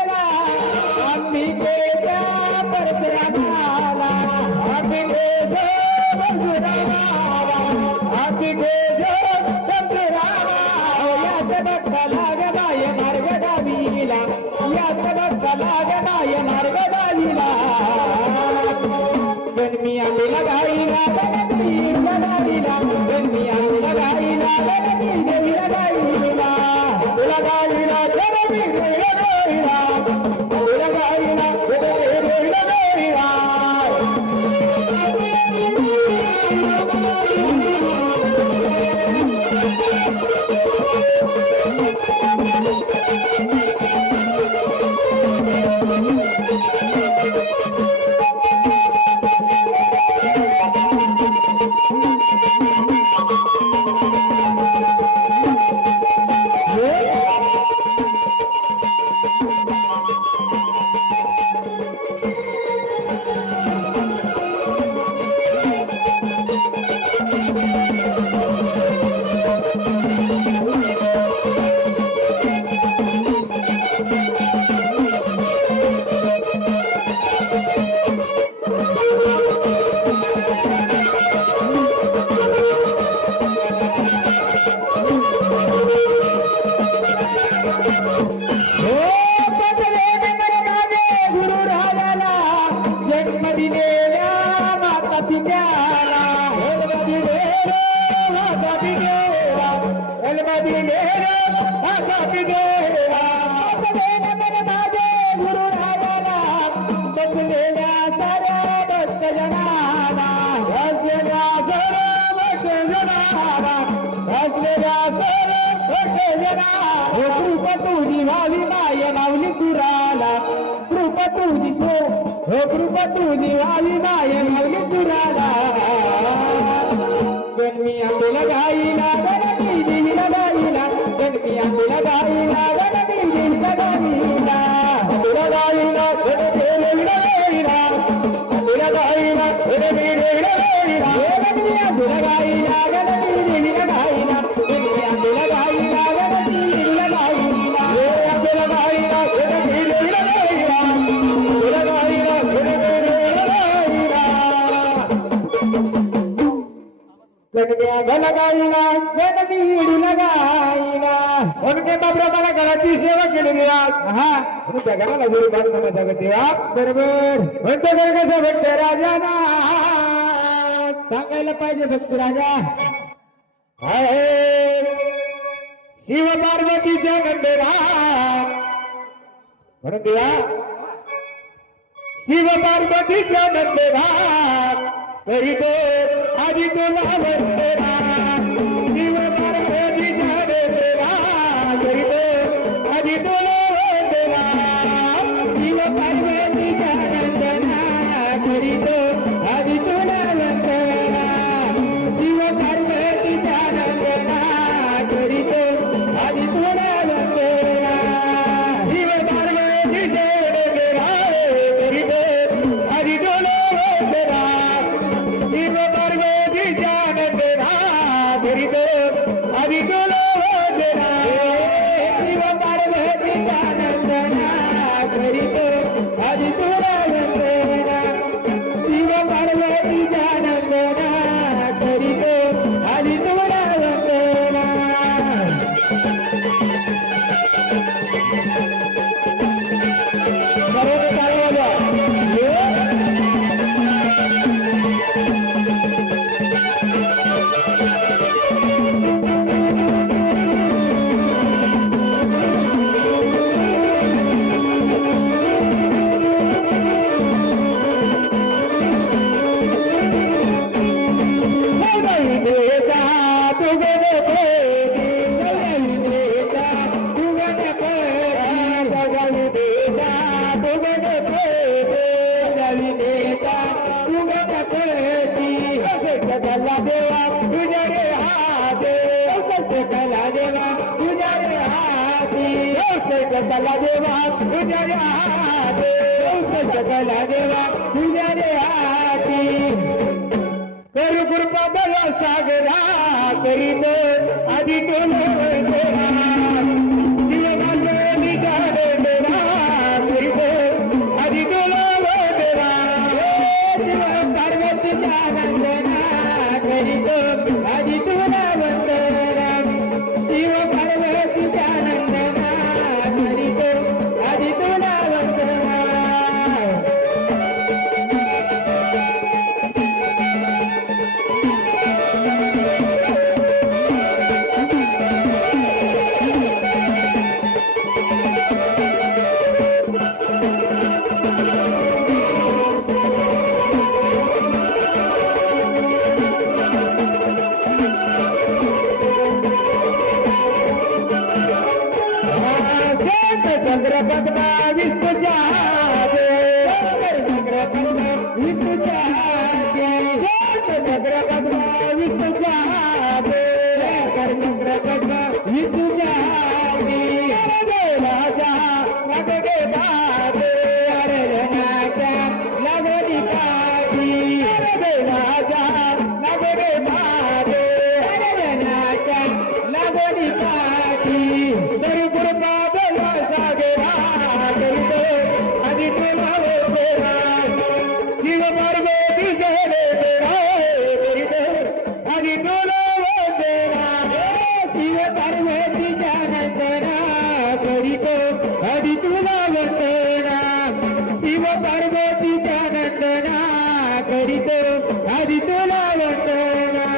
गुरुरायाला अंबिकेच्या परशुरामाला अंबिकेच्या परशुरामाला अंबिकेच्या परशुरामाला याच भक्ताला ग बाय मार्ग दाविला याच भक्ताला ग बाय मार्ग दाविला गणमी आलेला गाईला गणपती गाईला गणमी आलेला गाईला गणपती देवीला गाईला तुला गाईला गणपती देवीला गाईला तुला गाईला गणपती देवीला गाईला कृपतुजी व्हावी माय माऊली तुराला कृपतुजी कृपतुजी व्हावी माय माऊली तुराला गणमी आंबेला गाईला गणपती देवीला गाईला गणमी आंबेला गाईला गणपती देवीला गाईला तुला गाईला गणपती देवीला गाईला तुला गाईला गणपती देवीला गाईला गणमी आंबेला गाईला गणपती देवीला गाईला गणमी आंबेला गाईला गणपती देवीला गाईला आंबेला गाईला गणपती देवीला गाईला तुला गाईला गणपती देवीला गाईला गणम्या घला गाईला गणपती देवीला गाईला म्हणते बाबरा मला घराची सेवा केलेली हा त्या घराला गुरु बांधकामा जगते बरोबर म्हणतो घर कसं भक्त राजाना सांगायला पाहिजे भक्त राजा शिव पार्वतीच्या गंधेरा म्हणून दिया शिव पार्वतीच्या गंधेरा तरी तो आधी तुला वंदेरा शिव पार्वतीच्या गंधेरा तरी तो आधी तुला वंदेरा शिव पार्वतीच्या गंधेरा तरी तो आधी तुला वंदेरा शिव पार्वतीच्या गंधेरा तरी तो आधी तुला वंदेरा शिव पार्वतीच्या गंधेरा तरी तो आधी तुला वंदेरा शिव पार्वतीच्या गंधेरा तरी तो आधी तुला वंदेरा शिव पार्वतीच्या गंधेरा तरी तो आधी तुला वंदेरा शिव पार्वतीच्या गंधेरा तरी तो आधी तुला वंदेरा बरोबर कला देवा तुझ्या रे हाते कला देवा तुझ्या रे हाती कला देवा तुझ्या रे हाते कला देवा तुझ्या रे हाती करू कृपा बला सागरा करीत आधी तो पद्मा विष्णूच्या हाते चक्र पद्मा विष्णूच्या हाते चक्र पद्मा विष्णूच्या हाते चक्र पद्मा विष्णूच्या हाते राजा लागले बाबे अरे जनाच्या लागली काठी राजा लागले बाबे अरे जनाच्या लागली काठी तरी पुरता बोला सागेरा करीतो आधी तुला होतेरा शिव पार्वती जले तेरा करीतो आधी तुला होतेरा शिव पार्वती जानंदना करीतो आधी तुला होतेरा शिव पार्वती जानंदना करीतो आधी तुला होतेरा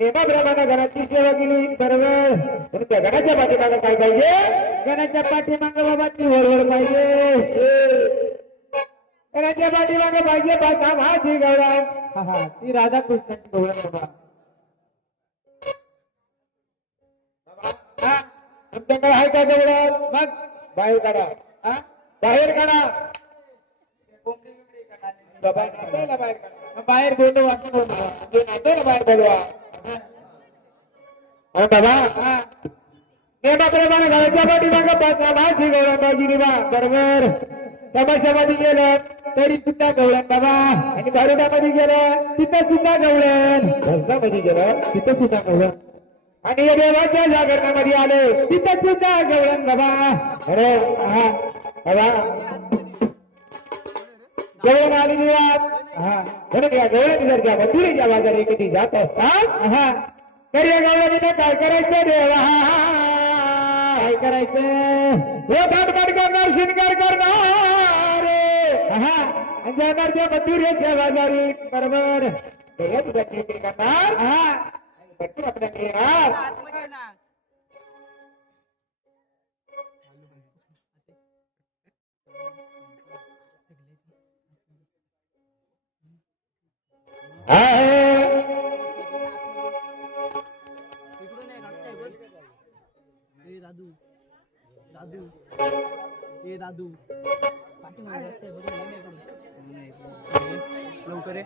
नेमाप्रमाणे घराची सेवा केली बरोबर पण त्या गणाच्या पाठीमागे काय पाहिजे गणाच्या पाठीमागे बाबाची वळवळ पाहिजे गणाच्या पाठीमागे पाहिजे बाबा माझी गौरव ती राधाकृष्णाची गौरव बाबा तुमच्याकडे आहे का गौरव मग बाहेर काढा बाहेर काढा बाहेर काढा बाहेर बोलतो बाहेर बोलवा बाबा नेमाप्रमाणे घराच्या पाठीमागे माझी गौरव माझी निभा बरोबर तमाशामध्ये गेलं तरी सुद्धा गवळण बाबा आणि दारुड्यामध्ये गेलं तिथं सुद्धा गवळण भजनामध्ये गेलं तिथं सुद्धा गवळण आणि देवाच्या जागरणामध्ये आले तिथं सुद्धा गवळण बाबा अरे हा बाबा गवळण आली म्हणून या गवळणीच्या मथुरेच्या बाजारी किती जात असतात तर या गवळणीने काय करायचं देवा काय करायचं हे भाटभाट करणार शिनकार करणार हा जाणार त्या मथुरेच्या बाजारी बरोबर तुझा खेळ करणार हा भरपूर आपल्याकडे येणार दादू दादू ए दादू लवकर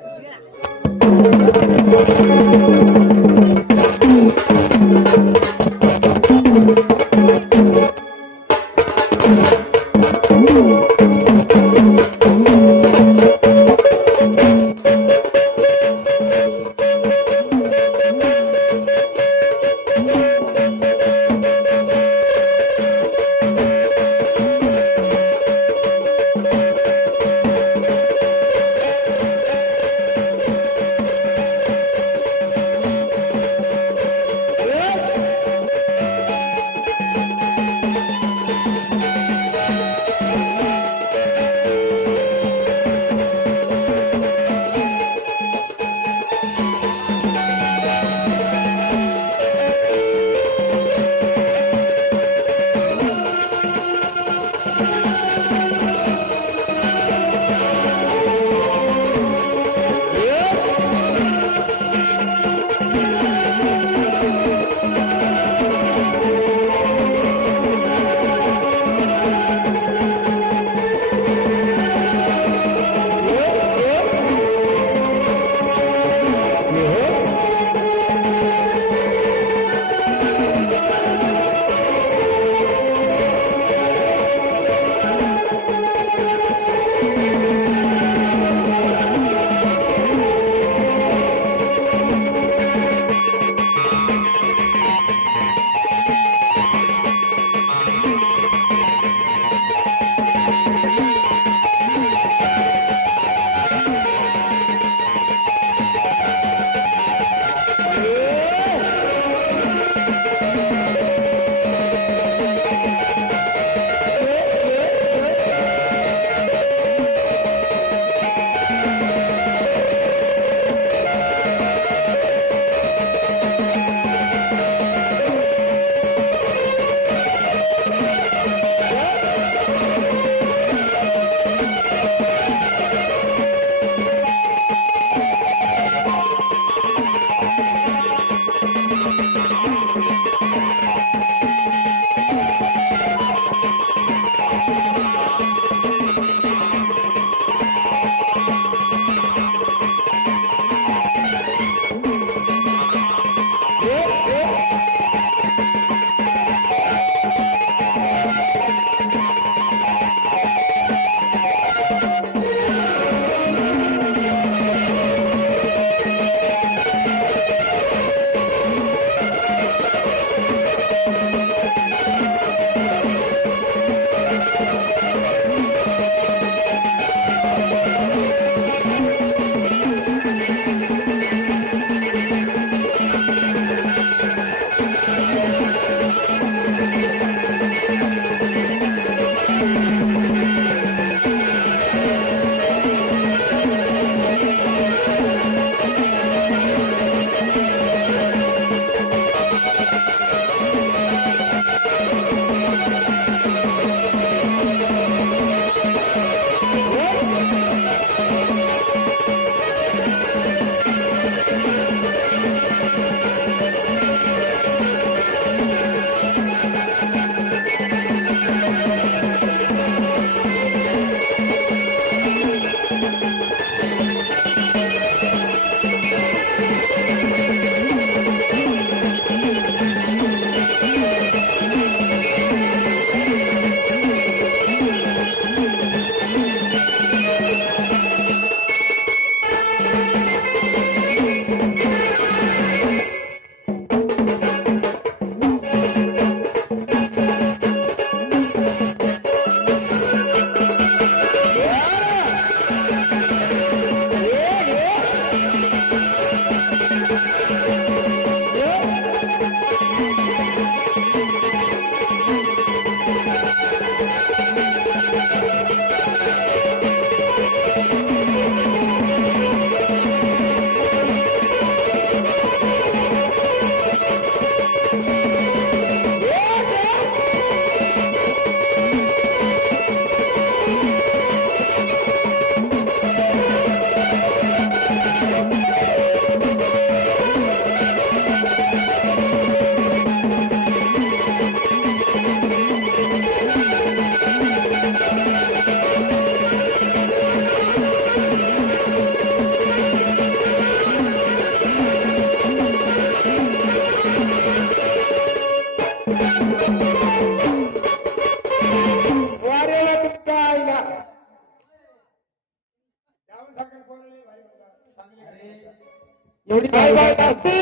एवढी काय बाय असते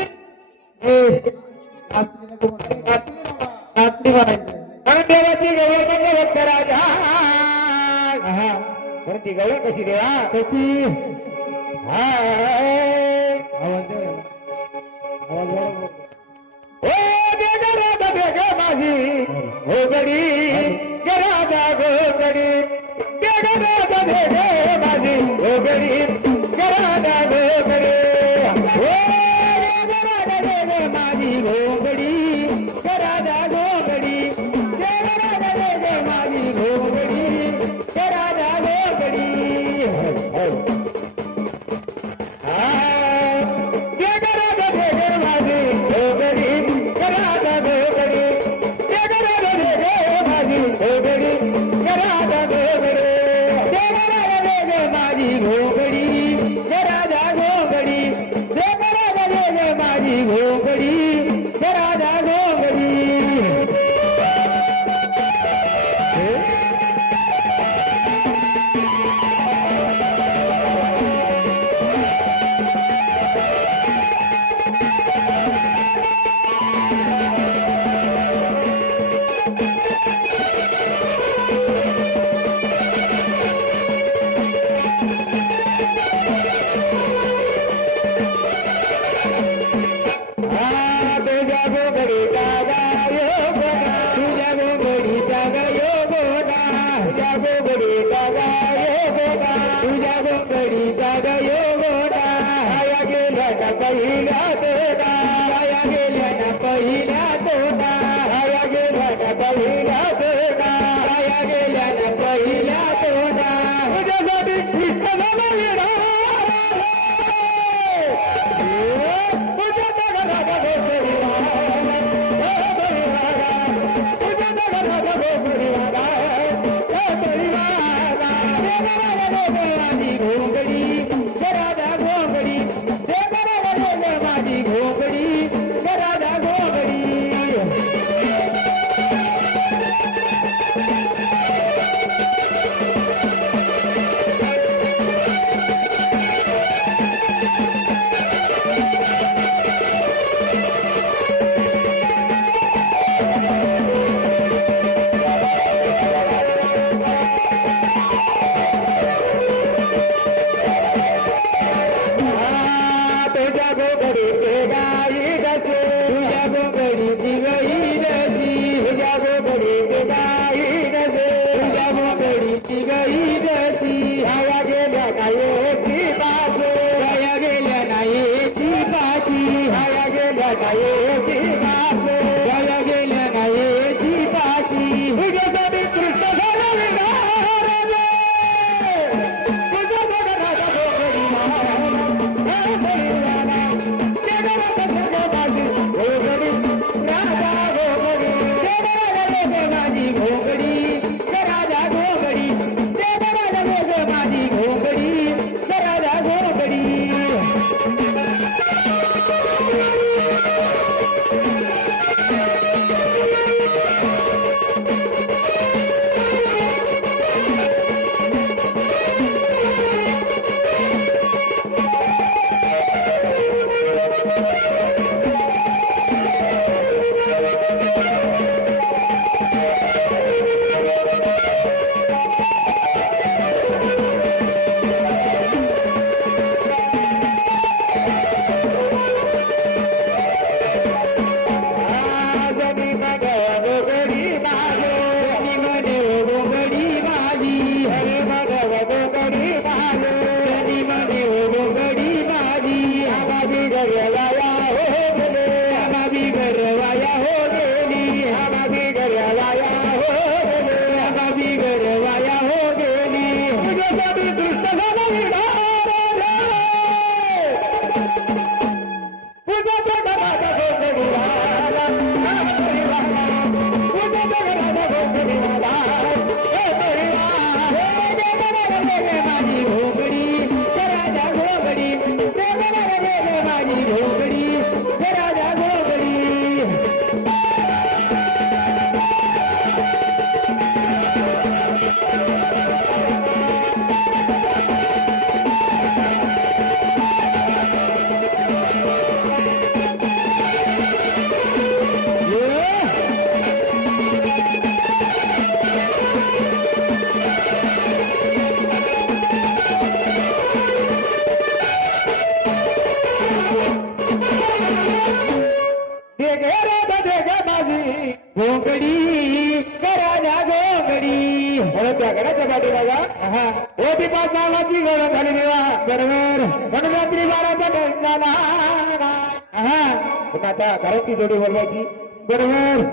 नाचणी म्हणायची कारण देवाची गवळ म्हणजे भक्त राजा कारण ती गवळ कशी देवा कशी आवाज दे. ओ देग राधा देग माझी हो गडी राधा गो गडी देग राधा देग माझी हो गडी राधा गो गडी ओ देग राधा देग माझी हो गडी राधा गो गडी देग राधा देग माझी हो गडी राधा गो गडी घराच्या पाठी बघा हा होती पाच नावाची गरज झाली देवा बरोबर गणरात्री बाराचा टाइम झाला हा पण आता घराची जोडी बोलवायची बरोबर